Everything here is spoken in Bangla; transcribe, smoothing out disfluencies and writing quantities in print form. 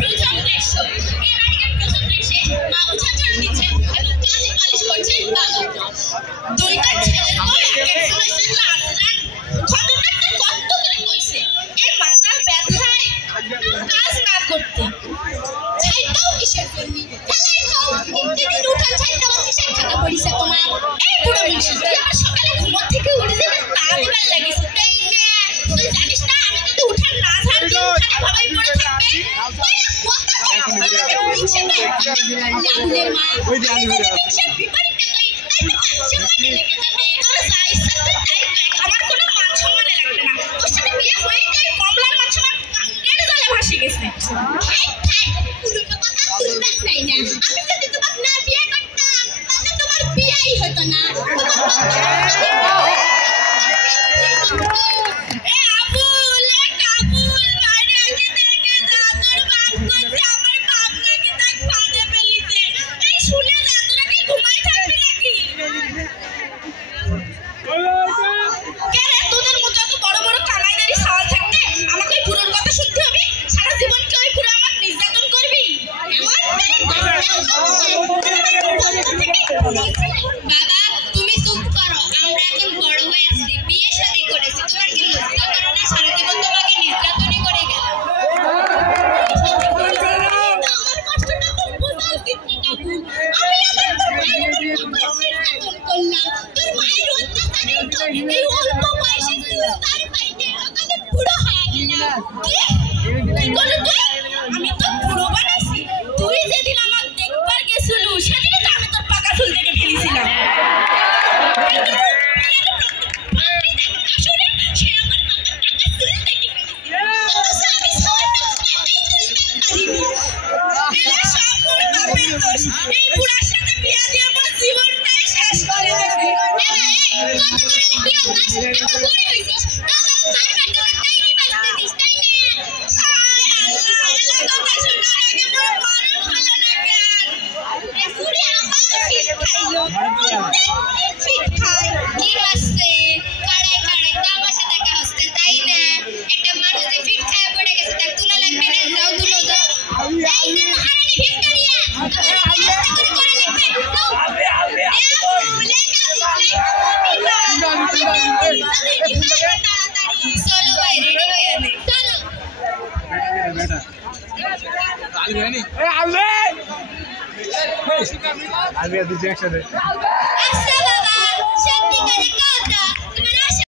প্রথম দৃশ্য, এই নাটিকার প্রথম দৃশ্যে মা উঠা ঝাড়ু দিচ্ছে এবং কাজে পালিশ করছে বাবা। দুইটা ছেলের বউ একজন হইছে লাল রাত। খন্দকারটা কত করে কইছে এই মাথার ব্যথায় কাজ না করতে। ছাইটাও কিসের জন্য? খেলাই খাও, প্রতিদিন উঠান ছাইটাও কিসের টাকা পড়িছে তোমার? এই বুড়ো মানুষ, তুই আমার সকালে ঘুম থেকে উঠে যাবে তা দিবার লাগিস, তাই না? তুই জানিস না আমি যদি উঠান না ঝাড় দিই উঠানে ভাবাই পড়ে থাকবে। লাগুলের মা সে বিপরীতটা কই, তাই তো সম্মানে লেগে যাবে। তোর যা ইচ্ছা তুই তাই দেখ, আমার কোনো মান সম্মানে লাগবে না। তোর সাথে বিয়ে হয়ে গেলে কমলার মান সম্মান কেড়ে জলে ভাসে গেছে। পুরনো কথা তুলতে চাই না। আমি যদি তোমাকে না বিয়ে করতাম তাহলে তোমার বিয়েই হতো না। বাবা তুমি চুপ করো, আমরা এখন বড় হয়ে আছি, বিয়ে শাদী করেছি, তোমার কি লজ্জা করে না? সারা জীবন তোমাকে নির্যাতনই করে গেল। আমার কষ্টটা তোর বোঝা উচিত না কাকু। আমি আবার তোর মায়ের উপর নির্যাতন করলাম। তোর মায়ের অত্যাচারে তো এই অল্প বয়সে তার পাইতে ওখানে বুড়ো হয়ে গেলাম। কি করলি তুই? আমি তো বুড়ো বানাইছি। তুই যেদিন আমার দেখবার গেছিল সেদিন তো আমি তোর পাকা চুল থেকে ফেলেছিলাম। এই বুড়ার সাথে বিয়ে দিয়ে আমার জীবনটাই শেষ করে দিয়েছি।